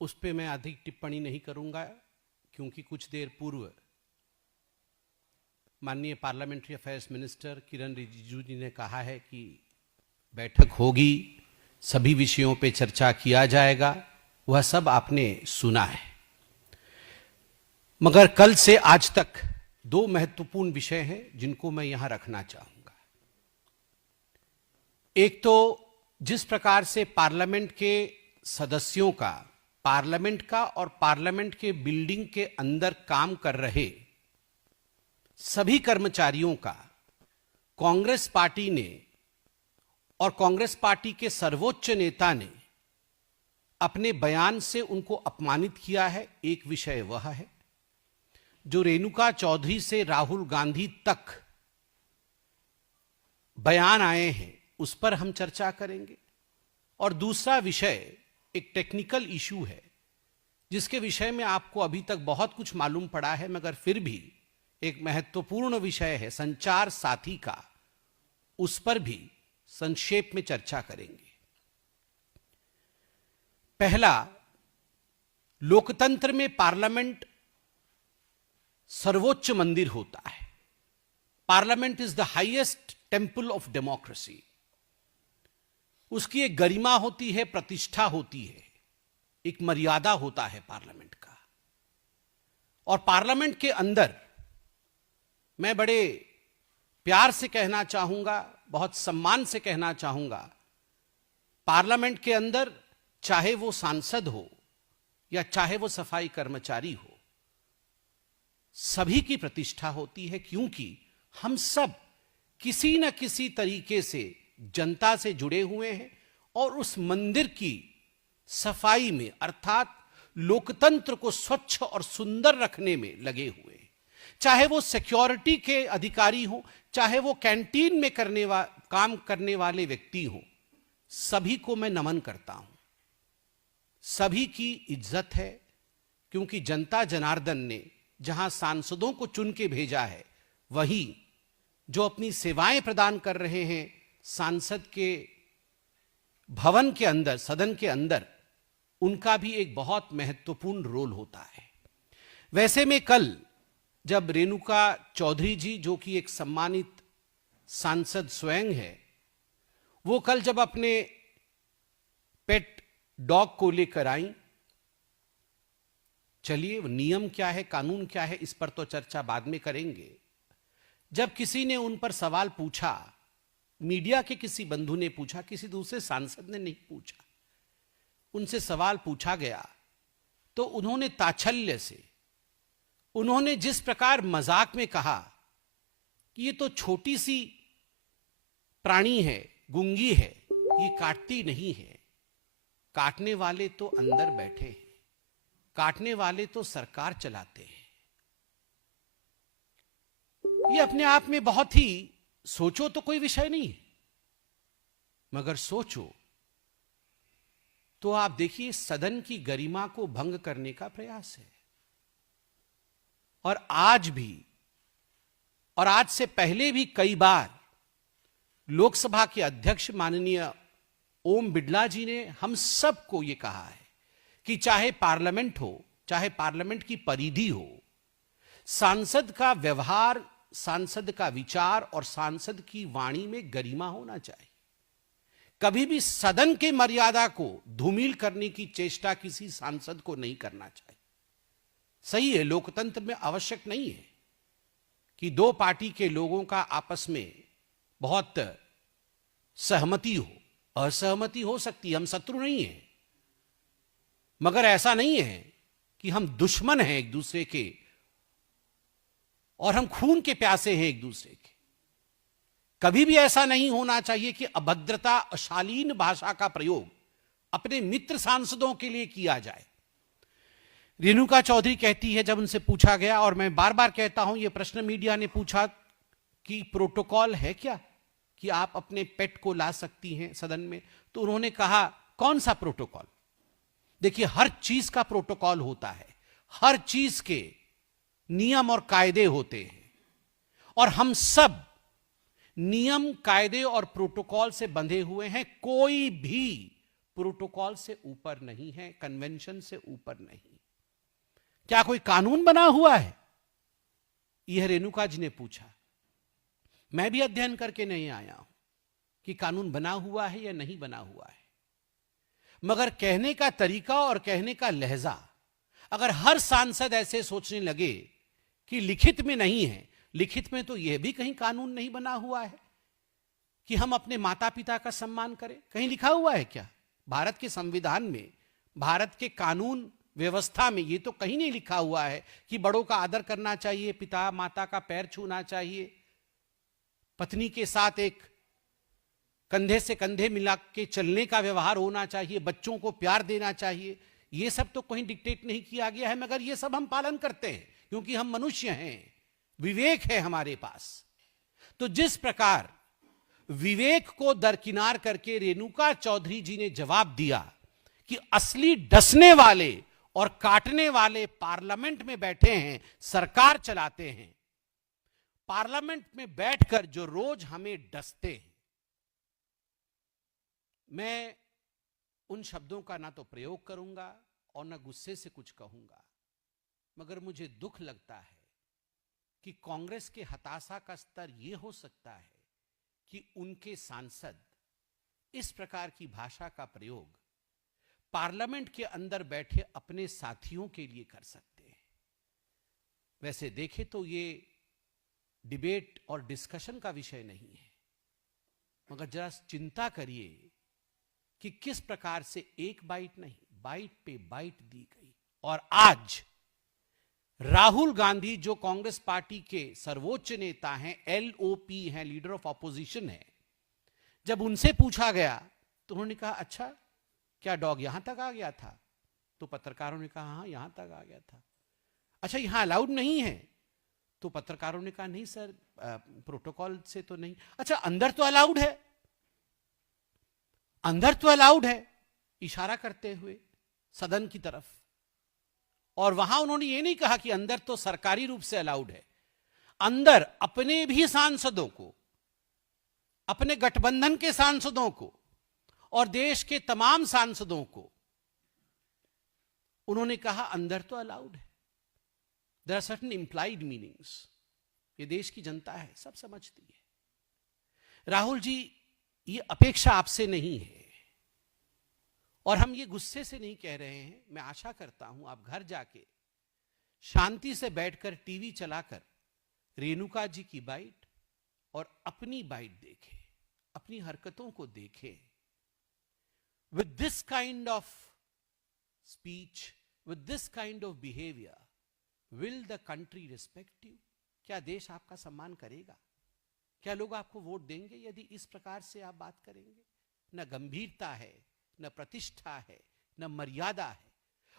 उस पे मैं अधिक टिप्पणी नहीं करूंगा, क्योंकि कुछ देर पूर्व माननीय पार्लियामेंट्री अफेयर्स मिनिस्टर किरण रिजिजू जी ने कहा है कि बैठक होगी, सभी विषयों पे चर्चा किया जाएगा। वह सब आपने सुना है। मगर कल से आज तक दो महत्वपूर्ण विषय हैं जिनको मैं यहां रखना चाहूंगा। एक तो जिस प्रकार से पार्लियामेंट के सदस्यों का, पार्लियामेंट का और पार्लियामेंट के बिल्डिंग के अंदर काम कर रहे सभी कर्मचारियों का कांग्रेस पार्टी ने और कांग्रेस पार्टी के सर्वोच्च नेता ने अपने बयान से उनको अपमानित किया है। एक विषय वह है जो रेणुका चौधरी से राहुल गांधी तक बयान आए हैं, उस पर हम चर्चा करेंगे। और दूसरा विषय एक टेक्निकल इशू है जिसके विषय में आपको अभी तक बहुत कुछ मालूम पड़ा है, मगर फिर भी एक महत्वपूर्ण विषय है संचार साथी का, उस पर भी संक्षेप में चर्चा करेंगे। पहला, लोकतंत्र में पार्लियामेंट सर्वोच्च मंदिर होता है। Parliament is the highest temple of democracy. उसकी एक गरिमा होती है, प्रतिष्ठा होती है, एक मर्यादा होता है पार्लियामेंट का। और पार्लियामेंट के अंदर मैं बड़े प्यार से कहना चाहूंगा, बहुत सम्मान से कहना चाहूंगा, पार्लियामेंट के अंदर चाहे वो सांसद हो या चाहे वो सफाई कर्मचारी हो, सभी की प्रतिष्ठा होती है, क्योंकि हम सब किसी न किसी तरीके से जनता से जुड़े हुए हैं और उस मंदिर की सफाई में, अर्थात लोकतंत्र को स्वच्छ और सुंदर रखने में लगे हुए हैं। चाहे वो सिक्योरिटी के अधिकारी हो, चाहे वो कैंटीन में काम करने वाले व्यक्ति हो, सभी को मैं नमन करता हूं। सभी की इज्जत है, क्योंकि जनता जनार्दन ने जहां सांसदों को चुन के भेजा है, वहीं जो अपनी सेवाएं प्रदान कर रहे हैं सांसद के भवन के अंदर, सदन के अंदर, उनका भी एक बहुत महत्वपूर्ण रोल होता है। वैसे में कल जब रेणुका चौधरी जी, जो कि एक सम्मानित सांसद स्वयं है, वो कल जब अपने पेट डॉग को लेकर आई, चलिए नियम क्या है, कानून क्या है, इस पर तो चर्चा बाद में करेंगे। जब किसी ने उन पर सवाल पूछा, मीडिया के किसी बंधु ने पूछा, किसी दूसरे सांसद ने नहीं पूछा, उनसे सवाल पूछा गया, तो उन्होंने ताच्छल्य से, उन्होंने जिस प्रकार मजाक में कहा कि ये तो छोटी सी प्राणी है, गूंगी है, ये काटती नहीं है, काटने वाले तो अंदर बैठे हैं, काटने वाले तो सरकार चलाते हैं। ये अपने आप में बहुत ही, सोचो तो कोई विषय नहीं है, मगर सोचो तो आप देखिए सदन की गरिमा को भंग करने का प्रयास है। और आज भी, और आज से पहले भी कई बार लोकसभा के अध्यक्ष माननीय ओम बिड़ला जी ने हम सबको यह कहा है कि चाहे पार्लियामेंट हो, चाहे पार्लियामेंट की परिधि हो, सांसद का व्यवहार, सांसद का विचार और सांसद की वाणी में गरिमा होना चाहिए। कभी भी सदन के मर्यादा को धूमिल करने की चेष्टा किसी सांसद को नहीं करना चाहिए। सही है, लोकतंत्र में आवश्यक नहीं है कि दो पार्टी के लोगों का आपस में बहुत सहमति हो, असहमति हो सकती है, हम शत्रु नहीं हैं, मगर ऐसा नहीं है कि हम दुश्मन हैं एक दूसरे के और हम खून के प्यासे हैं एक दूसरे के। कभी भी ऐसा नहीं होना चाहिए कि अभद्रता, अशालीन भाषा का प्रयोग अपने मित्र सांसदों के लिए किया जाए। रेणुका चौधरी कहती है, जब उनसे पूछा गया, और मैं बार बार कहता हूं, यह प्रश्न मीडिया ने पूछा कि प्रोटोकॉल है क्या कि आप अपने पेट को ला सकती हैं सदन में, तो उन्होंने कहा कौन सा प्रोटोकॉल। देखिए, हर चीज का प्रोटोकॉल होता है, हर चीज के नियम और कायदे होते हैं, और हम सब नियम, कायदे और प्रोटोकॉल से बंधे हुए हैं। कोई भी प्रोटोकॉल से ऊपर नहीं है, कन्वेंशन से ऊपर नहीं। क्या कोई कानून बना हुआ है? यह रेणुका जी ने पूछा। मैं भी अध्ययन करके नहीं आया हूं कि कानून बना हुआ है या नहीं बना हुआ है, मगर कहने का तरीका और कहने का लहजा, अगर हर सांसद ऐसे सोचने लगे कि लिखित में नहीं है, लिखित में तो यह भी कहीं कानून नहीं बना हुआ है कि हम अपने माता पिता का सम्मान करें। कहीं लिखा हुआ है क्या? भारत के संविधान में, भारत के कानून व्यवस्था में ये तो कहीं नहीं लिखा हुआ है कि बड़ों का आदर करना चाहिए, पिता माता का पैर छूना चाहिए, पत्नी के साथ एक कंधे से कंधे मिला के चलने का व्यवहार होना चाहिए, बच्चों को प्यार देना चाहिए। ये सब तो कहीं डिक्टेट नहीं किया गया है, मगर ये सब हम पालन करते हैं क्योंकि हम मनुष्य हैं, विवेक है हमारे पास। तो जिस प्रकार विवेक को दरकिनार करके रेणुका चौधरी जी ने जवाब दिया कि असली डसने वाले और काटने वाले पार्लियामेंट में बैठे हैं, सरकार चलाते हैं, पार्लियामेंट में बैठकर जो रोज हमें डसते हैं, मैं उन शब्दों का ना तो प्रयोग करूंगा और ना गुस्से से कुछ कहूंगा, मगर मुझे दुख लगता है कि कांग्रेस के हताशा का स्तर यह हो सकता है कि उनके सांसद इस प्रकार की भाषा का प्रयोग पार्लियामेंट के अंदर बैठे अपने साथियों के लिए कर सकते हैं। वैसे देखें तो ये डिबेट और डिस्कशन का विषय नहीं है, मगर जरा चिंता करिए कि किस प्रकार से एक बाइट नहीं, बाइट पे बाइट दी गई। और आज राहुल गांधी जो कांग्रेस पार्टी के सर्वोच्च नेता हैं, LOP हैं, लीडर ऑफ ऑपोजिशन है, जब उनसे पूछा गया तो उन्होंने कहा अच्छा क्या डॉग यहां तक आ गया था? तो पत्रकारों ने कहा हाँ यहां तक आ गया था। अच्छा यहां अलाउड नहीं है? तो पत्रकारों ने कहा नहीं सर, प्रोटोकॉल से तो नहीं। अच्छा अंदर तो अलाउड है, अंदर तो अलाउड है, इशारा करते हुए सदन की तरफ। और वहां उन्होंने ये नहीं कहा कि अंदर तो सरकारी रूप से अलाउड है, अंदर अपने भी सांसदों को, अपने गठबंधन के सांसदों को और देश के तमाम सांसदों को उन्होंने कहा अंदर तो अलाउड है। There are certain implied meanings. ये देश की जनता है, सब समझती है। राहुल जी, ये अपेक्षा आपसे नहीं है और हम ये गुस्से से नहीं कह रहे हैं। मैं आशा करता हूं आप घर जाके शांति से बैठकर टीवी चलाकर रेणुका जी की बाइट और अपनी बाइट देखें, अपनी हरकतों को देखें। With this kind of speech, with this kind of behavior, will the country respect you? क्या देश आपका सम्मान करेगा? क्या लोग आपको वोट देंगे यदि इस प्रकार से आप बात करेंगे? न गंभीरता है, न प्रतिष्ठा है, न मर्यादा है।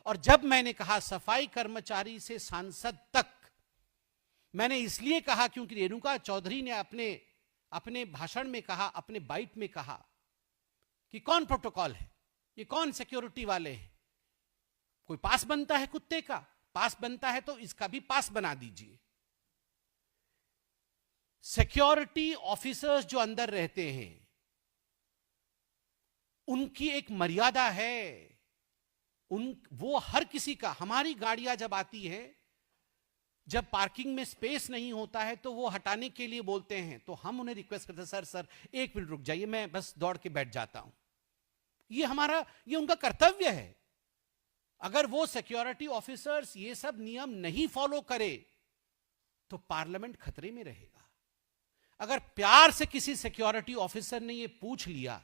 और जब मैंने कहा सफाई कर्मचारी से सांसद तक, मैंने इसलिए कहा क्योंकि रेणुका चौधरी ने अपने भाषण में कहा, अपने बाइट में कहा कि कौन प्रोटोकॉल है, ये कौन सिक्योरिटी वाले हैं? कोई पास बनता है कुत्ते का? पास बनता है तो इसका भी पास बना दीजिए। सिक्योरिटी ऑफिसर्स जो अंदर रहते हैं उनकी एक मर्यादा है, वो हर किसी का, हमारी गाड़ियां जब आती हैं, जब पार्किंग में स्पेस नहीं होता है तो वो हटाने के लिए बोलते हैं, तो हम उन्हें रिक्वेस्ट करते हैं सर एक मिनट रुक जाइए, मैं बस दौड़ के बैठ जाता हूं। ये उनका कर्तव्य है। अगर वो सिक्योरिटी ऑफिसर्स ये सब नियम नहीं फॉलो करे तो पार्लियामेंट खतरे में रहेगा। अगर प्यार से किसी सिक्योरिटी ऑफिसर ने ये पूछ लिया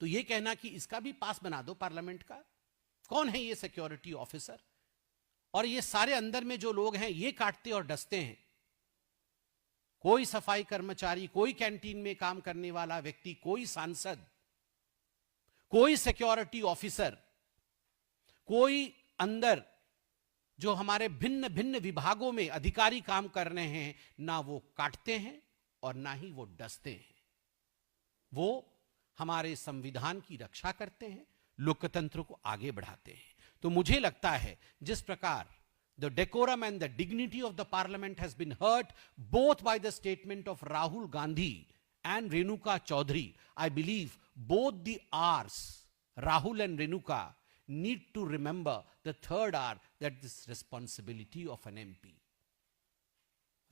तो ये कहना कि इसका भी पास बना दो पार्लियामेंट का, कौन है ये सिक्योरिटी ऑफिसर? और ये सारे अंदर में जो लोग हैं ये काटते और डसते हैं। कोई सफाई कर्मचारी, कोई कैंटीन में काम करने वाला व्यक्ति, कोई सांसद, कोई सिक्योरिटी ऑफिसर, कोई अंदर जो हमारे भिन्न भिन्न विभागों में अधिकारी काम कर रहे हैं, ना वो काटते हैं और ना ही वो डसते हैं। वो हमारे संविधान की रक्षा करते हैं, लोकतंत्र को आगे बढ़ाते हैं। तो मुझे लगता है जिस प्रकार the decorum and the dignity of the parliament has been hurt both by the statement of Rahul Gandhi and Renuka Chaudhary, I believe both the R's, Rahul and Renuka, need to remember the third R, that is responsibility of an MP.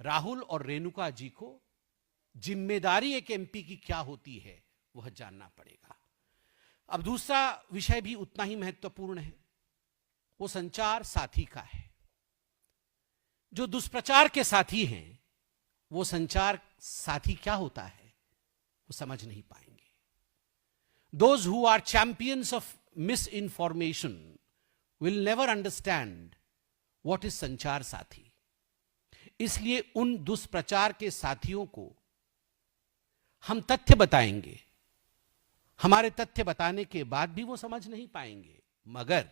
Rahul और रेणुका जी को जिम्मेदारी एक MP की क्या होती है वह जानना पड़ेगा। अब दूसरा विषय भी उतना ही महत्वपूर्ण है, वो संचार साथी का है। जो दुष्प्रचार के साथी हैं वो संचार साथी क्या होता है वो समझ नहीं पाएंगे। Those who are champions of misinformation will never understand what is संचार साथी। इसलिए उन दुष्प्रचार के साथियों को हम तथ्य बताएंगे, हमारे तथ्य बताने के बाद भी वो समझ नहीं पाएंगे, मगर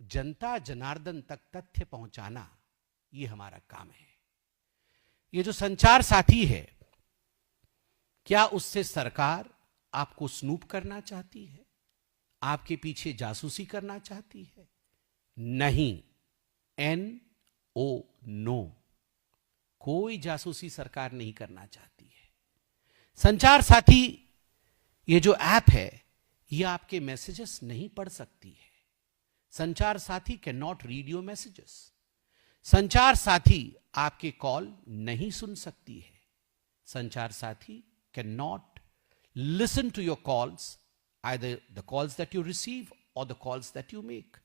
जनता जनार्दन तक तथ्य पहुंचाना ये हमारा काम है। ये जो संचार साथी है, क्या उससे सरकार आपको स्नूप करना चाहती है, आपके पीछे जासूसी करना चाहती है? नहीं, NO, नो, कोई जासूसी सरकार नहीं करना चाहती है। संचार साथी ये जो ऐप है ये आपके मैसेजेस नहीं पढ़ सकती है। Sanchar Saathi can not read your messages. संचार साथी आपके कॉल नहीं सुन सकती है। Sanchar Saathi cannot listen to your calls, either the calls that you receive or the calls that you make.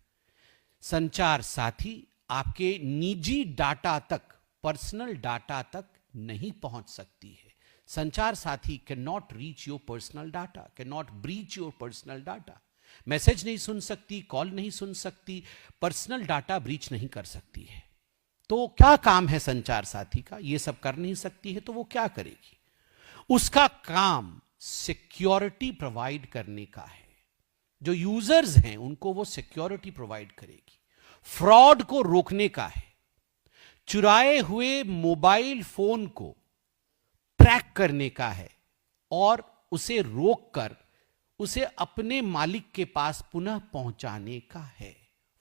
Sanchar Saathi आपके निजी डाटा तक, पर्सनल डाटा तक नहीं पहुंच सकती है। Sanchar Saathi can not reach your personal data, can not breach your personal data. Message नहीं सुन सकती, कॉल नहीं सुन सकती, पर्सनल डाटा ब्रीच नहीं कर सकती है। तो क्या काम है संचार साथी का? ये सब कर नहीं सकती है तो वो क्या करेगी? उसका काम सिक्योरिटी प्रोवाइड करने का है। जो यूजर्स हैं उनको वो सिक्योरिटी प्रोवाइड करेगी। फ्रॉड को रोकने का है। चुराए हुए मोबाइल फोन को ट्रैक करने का है और उसे रोककर उसे अपने मालिक के पास पुनः पहुंचाने का है।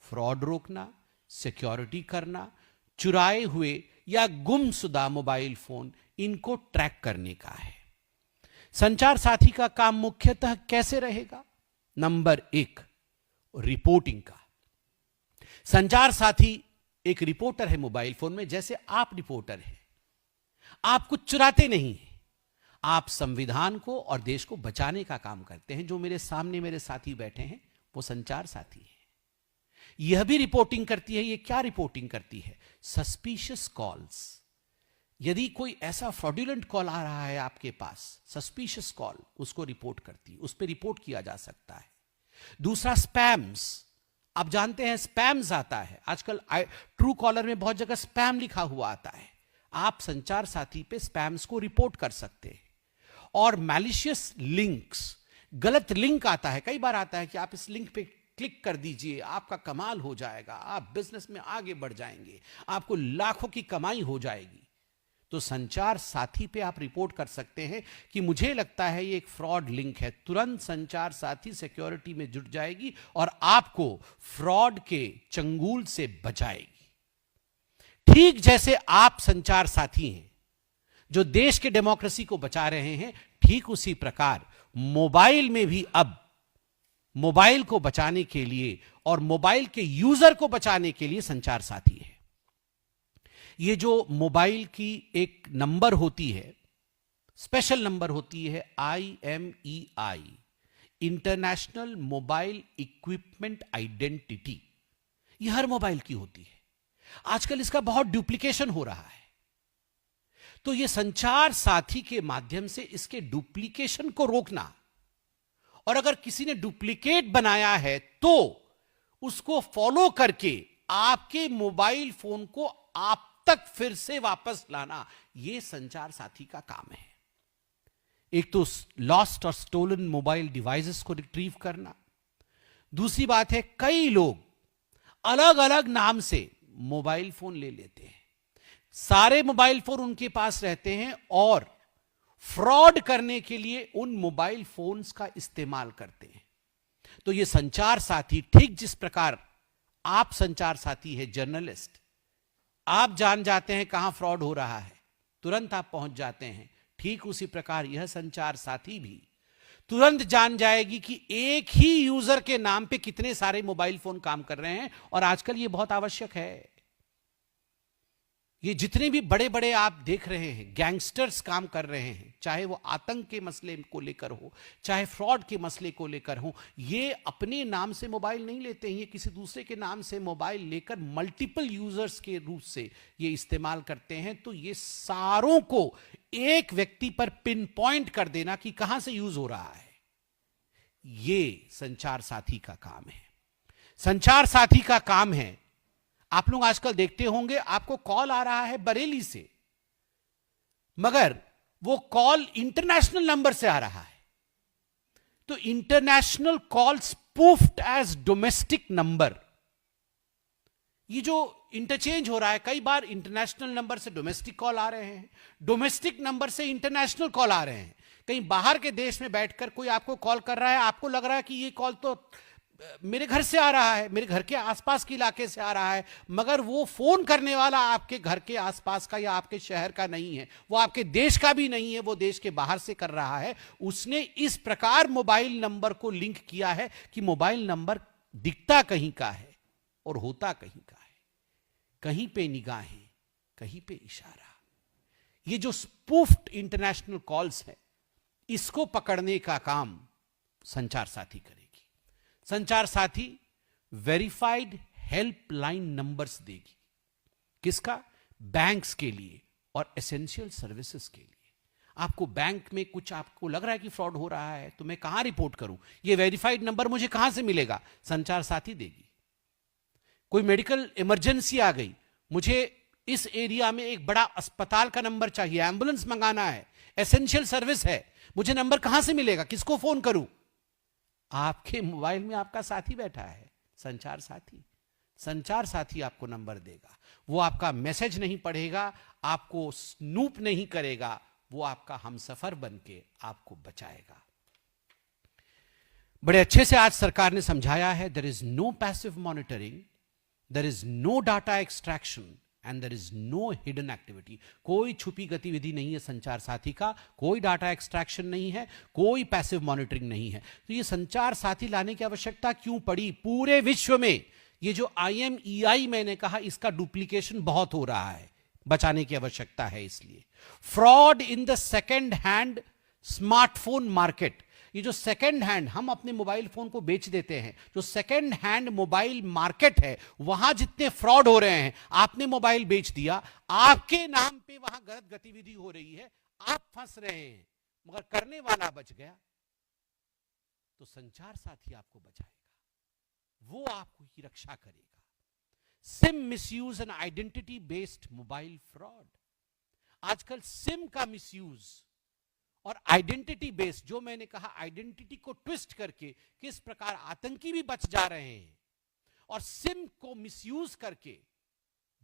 फ्रॉड रोकना, सिक्योरिटी करना, चुराए हुए या गुमशुदा मोबाइल फोन इनको ट्रैक करने का है। संचार साथी का काम मुख्यतः कैसे रहेगा? नंबर 1, रिपोर्टिंग का। संचार साथी एक रिपोर्टर है मोबाइल फोन में, जैसे आप रिपोर्टर हैं। आप कुछ चुराते नहीं हैं, आप संविधान को और देश को बचाने का काम करते हैं। जो मेरे सामने मेरे साथी बैठे हैं वो संचार साथी है। यह भी रिपोर्टिंग करती है। ये क्या रिपोर्टिंग करती है? Suspicious calls. यदि कोई ऐसा फ्रॉडुलेंट कॉल आ रहा है आपके पास, सस्पिशियस कॉल, उसको रिपोर्ट करती है, उस पर रिपोर्ट किया जा सकता है। दूसरा, स्पैम्स। आप जानते हैं स्पैम्स आता है आजकल, ट्रू कॉलर में बहुत जगह स्पैम लिखा हुआ आता है। आप संचार साथी पे स्पैम्स को रिपोर्ट कर सकते हैं। और मैलिशियस लिंक्स, गलत लिंक आता है, कई बार आता है कि आप इस लिंक पे क्लिक कर दीजिए, आपका कमाल हो जाएगा, आप बिजनेस में आगे बढ़ जाएंगे, आपको लाखों की कमाई हो जाएगी। तो संचार साथी पे आप रिपोर्ट कर सकते हैं कि मुझे लगता है ये एक फ्रॉड लिंक है। तुरंत संचार साथी सिक्योरिटी में जुट जाएगी और आपको फ्रॉड के चंगुल से बचाएगी। ठीक जैसे आप संचार साथी हैं जो देश के डेमोक्रेसी को बचा रहे हैं, ठीक उसी प्रकार मोबाइल में भी अब मोबाइल को बचाने के लिए और मोबाइल के यूजर को बचाने के लिए संचार साथी है। ये जो मोबाइल की एक नंबर होती है, स्पेशल नंबर होती है, IMEI, international mobile equipment identity, ये हर मोबाइल की होती है। आजकल इसका बहुत डुप्लीकेशन हो रहा है। तो ये संचार साथी के माध्यम से इसके डुप्लीकेशन को रोकना, और अगर किसी ने डुप्लीकेट बनाया है तो उसको फॉलो करके आपके मोबाइल फोन को आप तक फिर से वापस लाना, यह संचार साथी का काम है। एक तो लॉस्ट और स्टोलन मोबाइल डिवाइसेस को रिट्रीव करना। दूसरी बात है, कई लोग अलग अलग नाम से मोबाइल फोन ले लेते हैं, सारे मोबाइल फोन उनके पास रहते हैं और फ्रॉड करने के लिए उन मोबाइल फोन्स का इस्तेमाल करते हैं। तो ये संचार साथी, ठीक जिस प्रकार आप संचार साथी है जर्नलिस्ट, आप जान जाते हैं कहां फ्रॉड हो रहा है, तुरंत आप पहुंच जाते हैं, ठीक उसी प्रकार यह संचार साथी भी तुरंत जान जाएगी कि एक ही यूजर के नाम पे कितने सारे मोबाइल फोन काम कर रहे हैं। और आजकल ये बहुत आवश्यक है। ये जितने भी बड़े बड़े आप देख रहे हैं गैंगस्टर्स काम कर रहे हैं, चाहे वो आतंक के मसले को लेकर हो, चाहे फ्रॉड के मसले को लेकर हो, ये अपने नाम से मोबाइल नहीं लेते हैं, ये किसी दूसरे के नाम से मोबाइल लेकर मल्टीपल यूजर्स के रूप से ये इस्तेमाल करते हैं। तो ये सारों को एक व्यक्ति पर पिन पॉइंट कर देना कि कहां से यूज हो रहा है, ये संचार साथी का काम है। संचार साथी का काम है, आप लोग आजकल देखते होंगे आपको कॉल आ रहा है बरेली से, मगर वो कॉल इंटरनेशनल नंबर से आ रहा है। तो international call spoofed as domestic number, ये जो इंटरचेंज हो रहा है, कई बार इंटरनेशनल नंबर से डोमेस्टिक कॉल आ रहे हैं, डोमेस्टिक नंबर से इंटरनेशनल कॉल आ रहे हैं। कहीं बाहर के देश में बैठकर कोई आपको कॉल कर रहा है, आपको लग रहा है कि ये कॉल तो मेरे घर से आ रहा है, मेरे घर के आसपास के इलाके से आ रहा है, मगर वो फोन करने वाला आपके घर के आसपास का या आपके शहर का नहीं है, वो आपके देश का भी नहीं है, वो देश के बाहर से कर रहा है। उसने इस प्रकार मोबाइल नंबर को लिंक किया है कि मोबाइल नंबर दिखता कहीं का है और होता कहीं का है। कहीं पे निगाहें, कहीं पे इशारा। ये जो स्पूफ्ड इंटरनेशनल कॉल्स है, इसको पकड़ने का काम संचार साथी करेगी। संचार साथी वेरीफाइड हेल्पलाइन नंबर्स देगी। किसका? बैंक्स के लिए और एसेंशियल सर्विसेज के लिए। आपको बैंक में कुछ आपको लग रहा है कि फ्रॉड हो रहा है, तो मैं कहां रिपोर्ट करूं? ये वेरीफाइड नंबर मुझे कहां से मिलेगा? संचार साथी देगी। कोई मेडिकल इमरजेंसी आ गई, मुझे इस एरिया में एक बड़ा अस्पताल का नंबर चाहिए, एम्बुलेंस मंगाना है, एसेंशियल सर्विस है, मुझे नंबर कहां से मिलेगा? किसको फोन करूं? आपके मोबाइल में आपका साथी बैठा है, संचार साथी। संचार साथी आपको नंबर देगा। वो आपका मैसेज नहीं पढ़ेगा, आपको स्नूप नहीं करेगा, वो आपका हमसफर बनके आपको बचाएगा। बड़े अच्छे से आज सरकार ने समझाया है, there is no passive monitoring, there is no data extraction and there is no hidden activity. कोई छुपी गतिविधि नहीं है संचार साथी का, कोई डाटा एक्सट्रैक्शन नहीं है, कोई पैसिव मॉनिटरिंग नहीं है। तो ये संचार साथी लाने की आवश्यकता क्यों पड़ी? पूरे विश्व में ये जो IMEI मैंने कहा, इसका डुप्लीकेशन बहुत हो रहा है, बचाने की आवश्यकता है। इसलिए fraud in the second hand smartphone market, ये जो सेकेंड हैंड हम अपने मोबाइल फोन को बेच देते हैं, जो सेकेंड हैंड मोबाइल मार्केट है, वहां जितने फ्रॉड हो रहे हैं, आपने मोबाइल बेच दिया, आपके नाम पे वहां गलत गतिविधि हो रही है, आप फंस रहे हैं, मगर करने वाला बच गया। तो संचार साथी आपको बचाएगा, वो आपकी रक्षा करेगा। SIM misuse and identity based mobile fraud. आजकल सिम का मिसयूज और आइडेंटिटी बेस्ड, जो मैंने कहा आइडेंटिटी को ट्विस्ट करके किस प्रकार आतंकी भी बच जा रहे हैं, और सिम को मिसयूज करके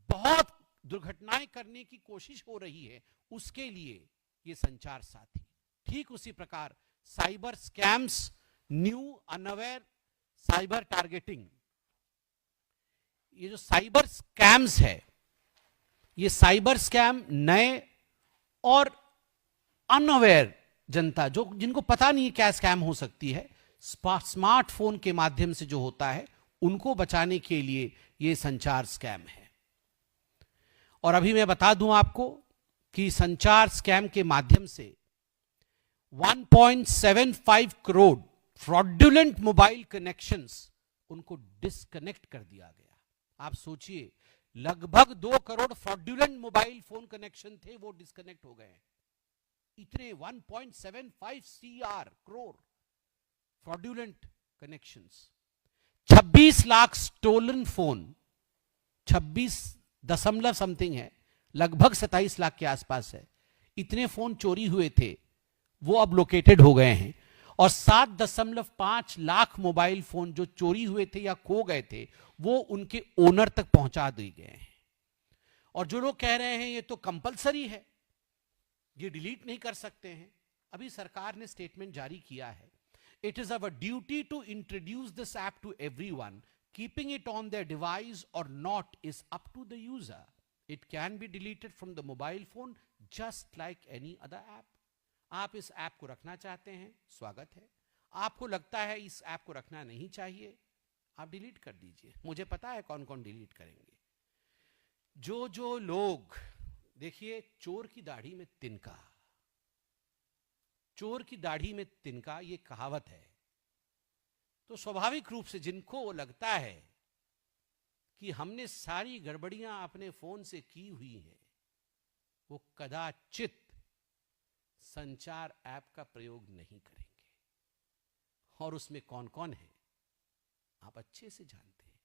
बहुत दुर्घटनाएं करने की कोशिश हो रही है, उसके लिए ये संचार साथी। ठीक उसी प्रकार cyber scams, new unaware cyber targeting. ये जो साइबर स्कैम्स है, ये साइबर स्कैम नए और अनअवेयर जनता, जो जिनको पता नहीं क्या स्कैम हो सकती है, स्मार्टफोन के माध्यम से जो होता है, उनको बचाने के लिए ये संचार स्कैम है। और अभी मैं बता दूं आपको कि संचार स्कैम के माध्यम से 1.75 करोड़ फ्रॉडुलेंट मोबाइल कनेक्शंस उनको डिस्कनेक्ट कर दिया गया। आप सोचिए, लगभग 2 crore fraudulent mobile phone connection थे, वो डिस्कनेक्ट हो गए। इतने 1.75 crore fraudulent connections, 26 lakh stolen phone, 26 दशमलव समथिंग है, लगभग 27 लाख के आसपास है, इतने फोन चोरी हुए थे, वो अब लोकेटेड हो गए हैं। और 7.5 लाख मोबाइल फोन जो चोरी हुए थे या खो गए थे, वो उनके ओनर तक पहुंचा दिए गए हैं। और जो लोग कह रहे हैं ये तो कंपलसरी है, ये डिलीट नहीं कर सकते हैं, अभी सरकार ने स्टेटमेंट जारी किया है, it is our duty to introduce this app to everyone, keeping it on their device or not is up to the user, it can be deleted from the mobile phone just like any other app. आप इस app को रखना चाहते हैं, स्वागत है। आपको लगता है इस ऐप को रखना नहीं चाहिए, आप डिलीट कर दीजिए। मुझे पता है कौन कौन डिलीट करेंगे। जो लोग, देखिए, चोर की दाढ़ी में तिनका, चोर की दाढ़ी में तिनका, ये कहावत है। तो स्वाभाविक रूप से जिनको लगता है कि हमने सारी गड़बड़ियां अपने फोन से की हुई हैं, वो कदाचित संचार ऐप का प्रयोग नहीं करेंगे। और उसमें कौन कौन है आप अच्छे से जानते हैं,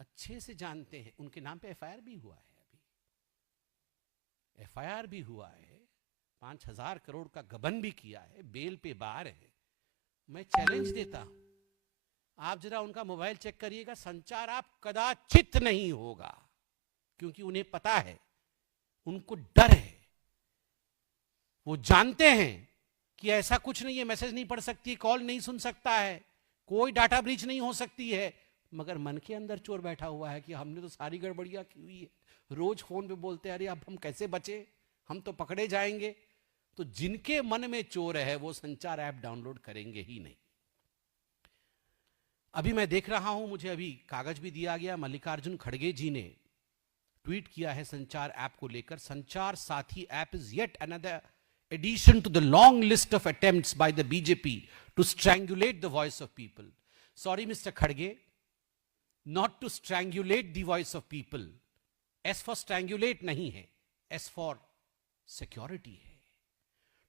अच्छे से जानते हैं। उनके नाम पे एफआईआर भी हुआ है, अभी एफआईआर भी हुआ है, 5,000 करोड़ का गबन भी किया है, बेल पे बाहर है। मैं चैलेंज देता हूं, आप जरा उनका मोबाइल चेक करिएगा, संचार ऐप कदाचित नहीं होगा, क्योंकि उन्हें पता है, उनको डर है, वो जानते हैं कि ऐसा कुछ नहीं है, मैसेज नहीं पढ़ सकती, कॉल नहीं सुन सकता है, कोई डाटा ब्रीच नहीं हो सकती है। मगर मन के अंदर चोर बैठा हुआ है कि हमने तो सारी गड़बड़ियां की हुई है। रोज फोन पे बोलते हैं, अरे अब हम कैसे बचे, हम तो पकड़े जाएंगे। तो जिनके मन में चोर है वो संचार ऐप डाउनलोड करेंगे ही नहीं। अभी मैं देख रहा हूं, मुझे अभी कागज भी दिया गया, मल्लिकार्जुन खड़गे जी ने ट्वीट किया है संचार ऐप को लेकर। संचार साथी app is yet another addition to the long list of attempts by the BJP to strangulate the voice of people. Sorry, Mr. Khadge, not to strangulate the voice of people. S for strangulate nahi hai, S for security hai.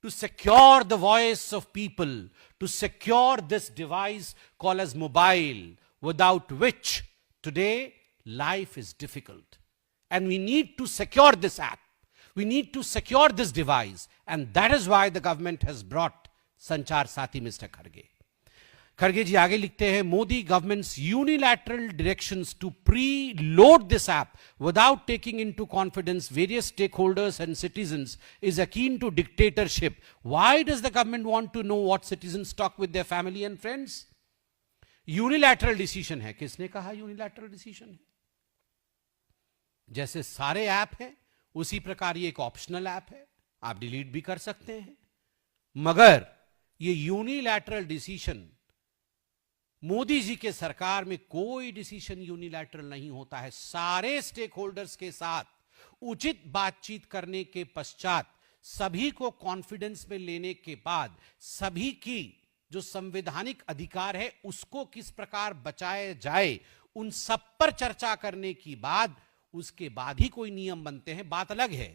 To secure the voice of people, to secure this device called as mobile, without which today life is difficult. And we need to secure this app. We need to secure this device, and that is why the government has brought Sanchar Sathi, Mr. Khadge. Khadge ji आगे लिखते हैं, Modi government's unilateral directions to preload this app without taking into confidence various stakeholders and citizens is akin to dictatorship. Why does the government want to know what citizens talk with their family and friends? Unilateral decision है। किसने कहा unilateral decision है? जैसे सारे app हैं, उसी प्रकार ये एक ऑप्शनल ऐप है, आप डिलीट भी कर सकते हैं। मगर ये यूनिलैटरल डिसीजन, मोदी जी के सरकार में कोई डिसीजन यूनिलैटरल नहीं होता है। सारे स्टेक होल्डर्स के साथ उचित बातचीत करने के पश्चात, सभी को कॉन्फिडेंस में लेने के बाद, सभी की जो संवैधानिक अधिकार है उसको किस प्रकार बचाया जाए, उन सब पर चर्चा करने की बाद, उसके बाद ही कोई नियम बनते हैं। बात अलग है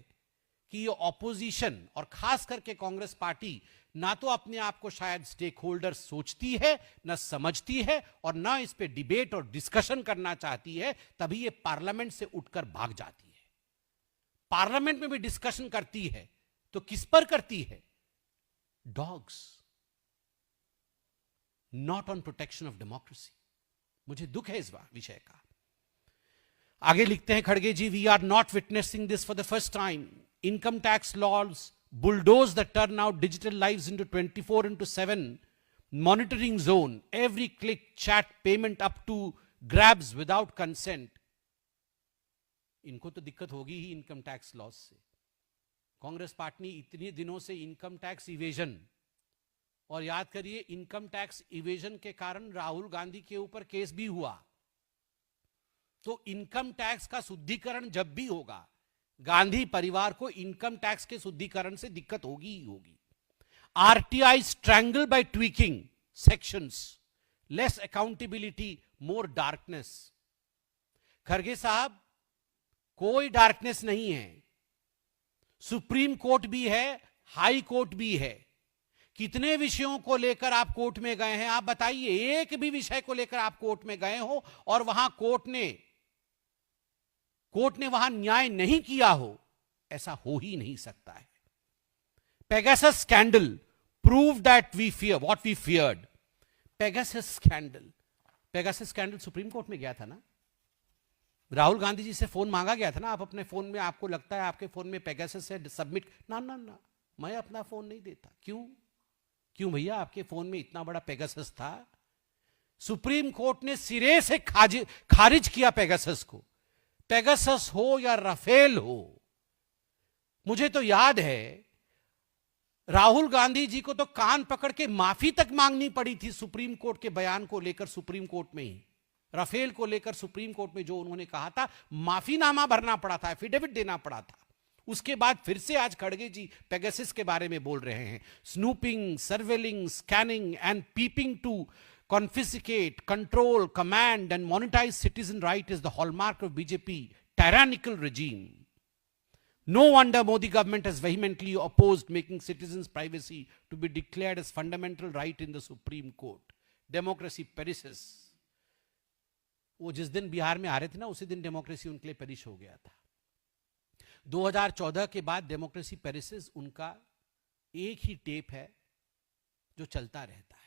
कि ये ऑपोजिशन और खास करके कांग्रेस पार्टी ना तो अपने आप को शायद स्टेक होल्डर सोचती है, ना समझती है, और ना इस पे डिबेट और डिस्कशन करना चाहती है। तभी ये पार्लियामेंट से उठकर भाग जाती है। पार्लियामेंट में भी डिस्कशन करती है तो किस पर करती है? Dogs, not on protection of democracy. मुझे दुख है इस विषय का। आगे लिखते हैं खड़गे ji, we are not witnessing this for the first time. Income tax laws bulldoze the turnout digital lives into 24/7 monitoring zone. Every click, chat, payment up to grabs without consent. इनको तो दिक्कत होगी ही इनकम टैक्स लॉस से। Congress party इतने दिनों से income tax evasion, और याद करिए इनकम टैक्स इवेजन के कारण राहुल गांधी के ऊपर केस भी हुआ। तो इनकम टैक्स का शुद्धिकरण जब भी होगा, गांधी परिवार को इनकम टैक्स के शुद्धिकरण से दिक्कत होगी ही होगी। RTI strangle by tweaking sections, less accountability, more darkness. Kharge साहब, कोई डार्कनेस नहीं है। सुप्रीम कोर्ट भी है, हाई कोर्ट भी है। कितने विषयों को लेकर आप कोर्ट में गए हैं? आप बताइए, एक भी विषय को लेकर आप कोर्ट में गए हो और वहां कोर्ट ने वहां न्याय नहीं किया हो? ऐसा हो ही नहीं सकता है। Pegasus scandal prove that we fear what we feared. Pegasus scandal Supreme Court में गया था ना। राहुल गांधी जी से फोन मांगा गया था ना, आप अपने फोन में, आपको लगता है आपके फोन में पेगासस है, सबमिट। ना ना ना, मैं अपना फोन नहीं देता। क्यों भैया, आपके फोन में इतना बड़ा पेगासस था? सुप्रीम कोर्ट ने सिरे से खारिज किया पेगासस को। पेगासस हो या राफेल हो, मुझे तो याद है राहुल गांधी जी को तो कान पकड़ के माफी तक मांगनी पड़ी थी सुप्रीम कोर्ट के बयान को लेकर, सुप्रीम कोर्ट में ही राफेल को लेकर सुप्रीम कोर्ट में जो उन्होंने कहा था, माफीनामा भरना पड़ा था, एफिडेविट देना पड़ा था। उसके बाद फिर से आज खड़गे जी पेगासस के बारे में बोल रहे हैं। Snooping, surveilling, scanning and peeping to confiscate, control, command and monetize citizen right is the hallmark of BJP tyrannical regime. No wonder Modi government has vehemently opposed making citizens' privacy to be declared as fundamental right in the Supreme Court. Democracy perishes. वो जिस दिन बिहार में आ रहे थे ना, उसी दिन democracy उनके लिए पेरिश हो गया था। 2014 के बाद डेमोक्रेसी पेरिसेस उनका एक ही टेप है जो चलता रहता है।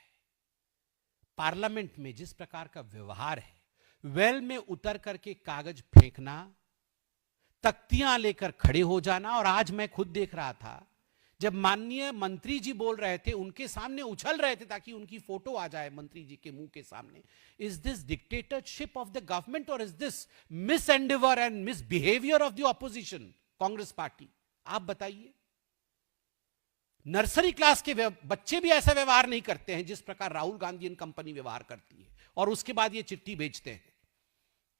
पार्लियामेंट में जिस प्रकार का व्यवहार है, वेल में उतर करके कागज फेंकना, तख्तियां लेकर खड़े हो जाना, और आज मैं खुद देख रहा था जब माननीय मंत्री जी बोल रहे थे, उनके सामने उछल रहे थे ताकि उनकी फोटो आ जाए मंत्री जी के मुंह के सामने। Is this dictatorship of the government और is this mis endeavour and misbehaviour of the opposition Congress party? आप बताइए। नर्सरी क्लास के बच्चे भी ऐसा व्यवहार नहीं करते हैं जिस प्रकार राहुल गांधी एंड कंपनी व्यवहार करती है, और उसके बाद ये चिट्ठी भेजते हैं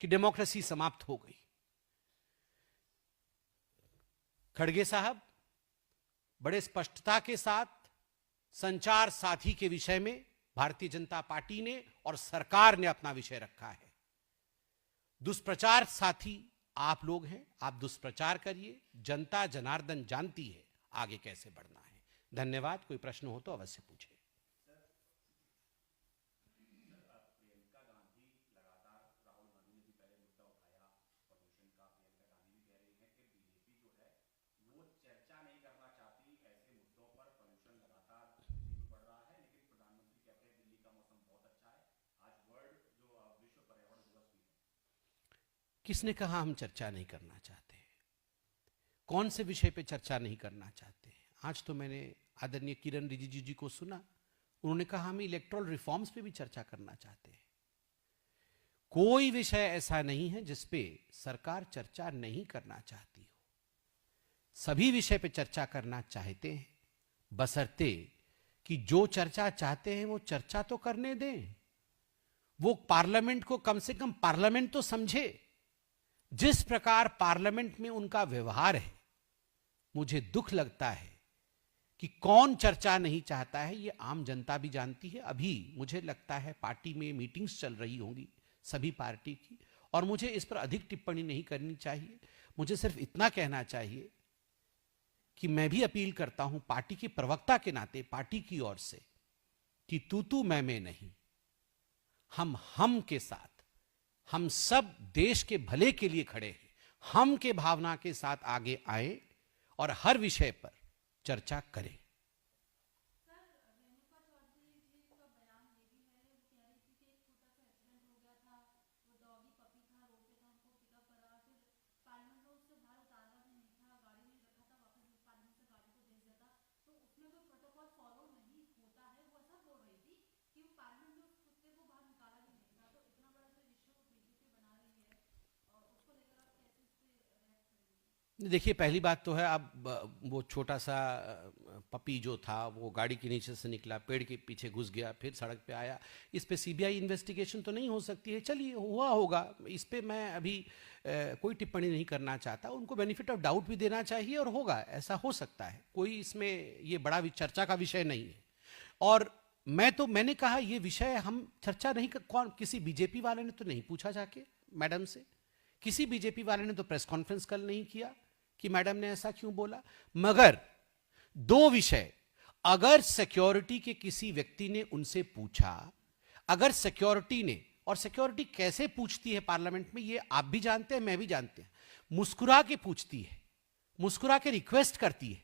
कि डेमोक्रेसी समाप्त हो गई। खड़गे साहब बड़े स्पष्टता के साथ संचार साथी के विषय में भारतीय जनता पार्टी ने और सरकार ने अपना विषय रखा है। दुष्प्रचार साथी आप लोग हैं, आप दुष्प्रचार करिए, जनता जनार्दन जानती है आगे कैसे बढ़ना है। धन्यवाद। कोई प्रश्न हो तो अवश्य पूछे। किसने कहा हम चर्चा नहीं करना चाहते? कौन से विषय पे चर्चा नहीं करना चाहते? आज तो मैंने आदरणीय किरण रिजिजू जी को सुना, उन्होंने कहा हम इलेक्टोरल रिफॉर्म्स पे भी चर्चा करना चाहते हैं। कोई विषय ऐसा नहीं है जिस पे सरकार चर्चा नहीं करना चाहती हो। सभी विषय पे चर्चा करना चाहते हैं, बशर्ते कि जो चर्चा चाहते हैं वो चर्चा तो करने दें। वो पार्लियामेंट को कम से कम पार्लियामेंट तो समझे। जिस प्रकार पार्लियामेंट में उनका व्यवहार है, मुझे दुख लगता है कि कौन चर्चा नहीं चाहता है, ये आम जनता भी जानती है। अभी मुझे लगता है पार्टी में मीटिंग्स चल रही होंगी सभी पार्टी की, और मुझे इस पर अधिक टिप्पणी नहीं करनी चाहिए। मुझे सिर्फ इतना कहना चाहिए कि मैं भी अपील करता हूं पार्टी के प्रवक्ता के नाते, पार्टी की ओर से, कि तू मैं नहीं, हम के साथ, हम सब देश के भले के लिए खड़े हैं। हम के भावना के साथ आगे आए और हर विषय पर चर्चा करें। देखिए, पहली बात तो है, अब वो छोटा सा पपी जो था वो गाड़ी के नीचे से निकला, पेड़ के पीछे घुस गया, फिर सड़क पे आया। इस पे सीबीआई इन्वेस्टिगेशन तो नहीं हो सकती है। चलिए, हुआ होगा, इस पे मैं अभी कोई टिप्पणी नहीं करना चाहता। उनको बेनिफिट ऑफ डाउट भी देना चाहिए, और होगा, ऐसा हो सकता है। कोई इसमें ये बड़ा चर्चा का विषय नहीं है। और मैंने कहा ये विषय हम चर्चा नहीं कर, कौन, किसी बीजेपी वाले ने तो नहीं पूछा जाके मैडम से, किसी बीजेपी वाले ने तो प्रेस कॉन्फ्रेंस कल नहीं किया कि मैडम ने ऐसा क्यों बोला। मगर दो विषय, अगर सिक्योरिटी के किसी व्यक्ति ने उनसे पूछा, अगर सिक्योरिटी ने, और सिक्योरिटी कैसे पूछती है पार्लियामेंट में ये आप भी जानते हैं, मैं भी जानते हैं, मुस्कुरा के पूछती है, मुस्कुरा के रिक्वेस्ट करती है,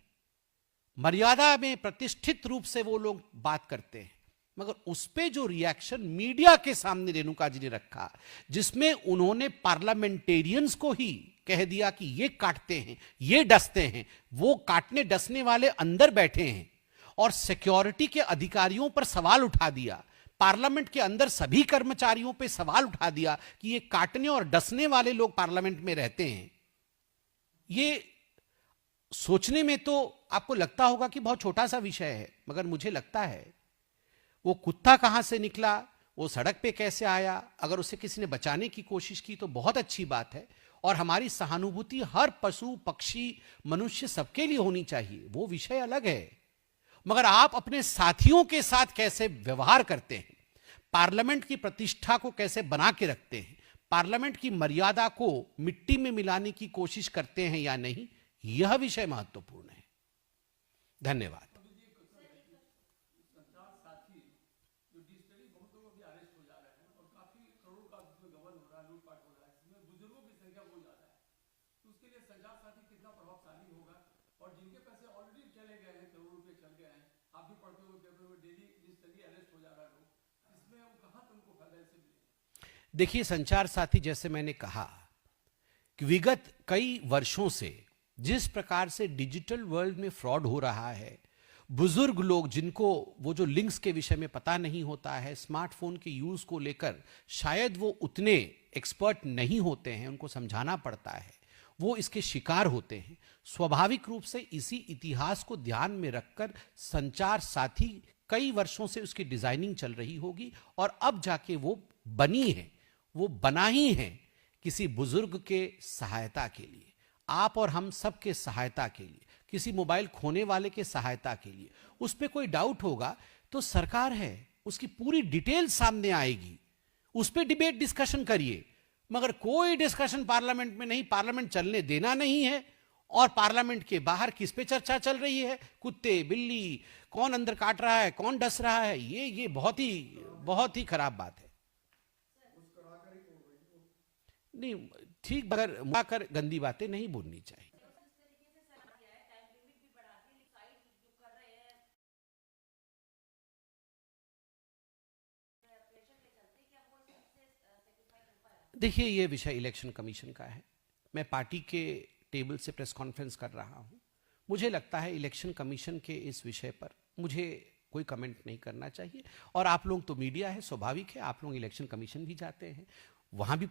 मर्यादा में प्रतिष्ठित रूप से वो लोग बात करते हैं। मगर उस पे जो रिएक्शन मीडिया के सामने रेणुका जी ने रखा, जिसमें उन्होंने पार्लियामेंटेरियंस को ही कह दिया कि ये काटते हैं, ये डसते हैं, वो काटने डसने वाले अंदर बैठे हैं, और सिक्योरिटी के अधिकारियों पर सवाल उठा दिया, पार्लियामेंट के अंदर सभी कर्मचारियों पे सवाल उठा दिया कि ये काटने और डसने वाले लोग पार्लियामेंट में रहते हैं। ये सोचने में तो आपको लगता होगा कि बहुत छोटा सा विषय है, मगर मुझे लगता है वो कुत्ता कहां से निकला, वो सड़क पे कैसे आया, अगर उसे किसी ने बचाने की कोशिश की तो बहुत अच्छी बात है। और हमारी सहानुभूति हर पशु पक्षी मनुष्य सबके लिए होनी चाहिए, वो विषय अलग है। मगर आप अपने साथियों के साथ कैसे व्यवहार करते हैं, पार्लियामेंट की प्रतिष्ठा को कैसे बना के रखते हैं, पार्लियामेंट की मर्यादा को मिट्टी में मिलाने की कोशिश करते हैं या नहीं, यह विषय महत्वपूर्ण है। धन्यवाद। देखिए, संचार साथी, जैसे मैंने कहा कि विगत कई वर्षों से जिस प्रकार से डिजिटल वर्ल्ड में फ्रॉड हो रहा है, बुजुर्ग लोग जिनको वो जो लिंक्स के विषय में पता नहीं होता है, स्मार्टफोन के यूज को लेकर शायद वो उतने एक्सपर्ट नहीं होते हैं, उनको समझाना पड़ता है, वो इसके शिकार होते हैं। स्वाभाविक रूप से इसी इतिहास को ध्यान में रखकर संचार साथी कई वर्षों से उसकी डिजाइनिंग चल रही होगी और अब जाके वो बनी है, वो बना ही है किसी बुजुर्ग के सहायता के लिए, आप और हम सब के सहायता के लिए, किसी मोबाइल खोने वाले के सहायता के लिए। उस पर कोई डाउट होगा तो सरकार है, उसकी पूरी डिटेल सामने आएगी, उस पर डिबेट डिस्कशन करिए। मगर कोई डिस्कशन पार्लियामेंट में नहीं, पार्लियामेंट चलने देना नहीं है। और पार्लियामेंट के बाहर किस पे चर्चा चल रही है, कुत्ते बिल्ली, कौन अंदर काट रहा है, कौन डस रहा है, ये बहुत ही खराब बात है। नहीं, ठीक, मगर कर गंदी बातें नहीं बोलनी चाहिए। देखिए, ये विषय इलेक्शन कमीशन का है, मैं पार्टी के टेबल से प्रेस कॉन्फ्रेंस कर रहा हूं। मुझे लगता है इलेक्शन कमीशन के इस विषय पर मुझे कोई कमेंट नहीं करना चाहिए। और आप लोग तो मीडिया है, स्वाभाविक है, आप लोग इलेक्शन कमीशन भी जाते हैं, वहां भी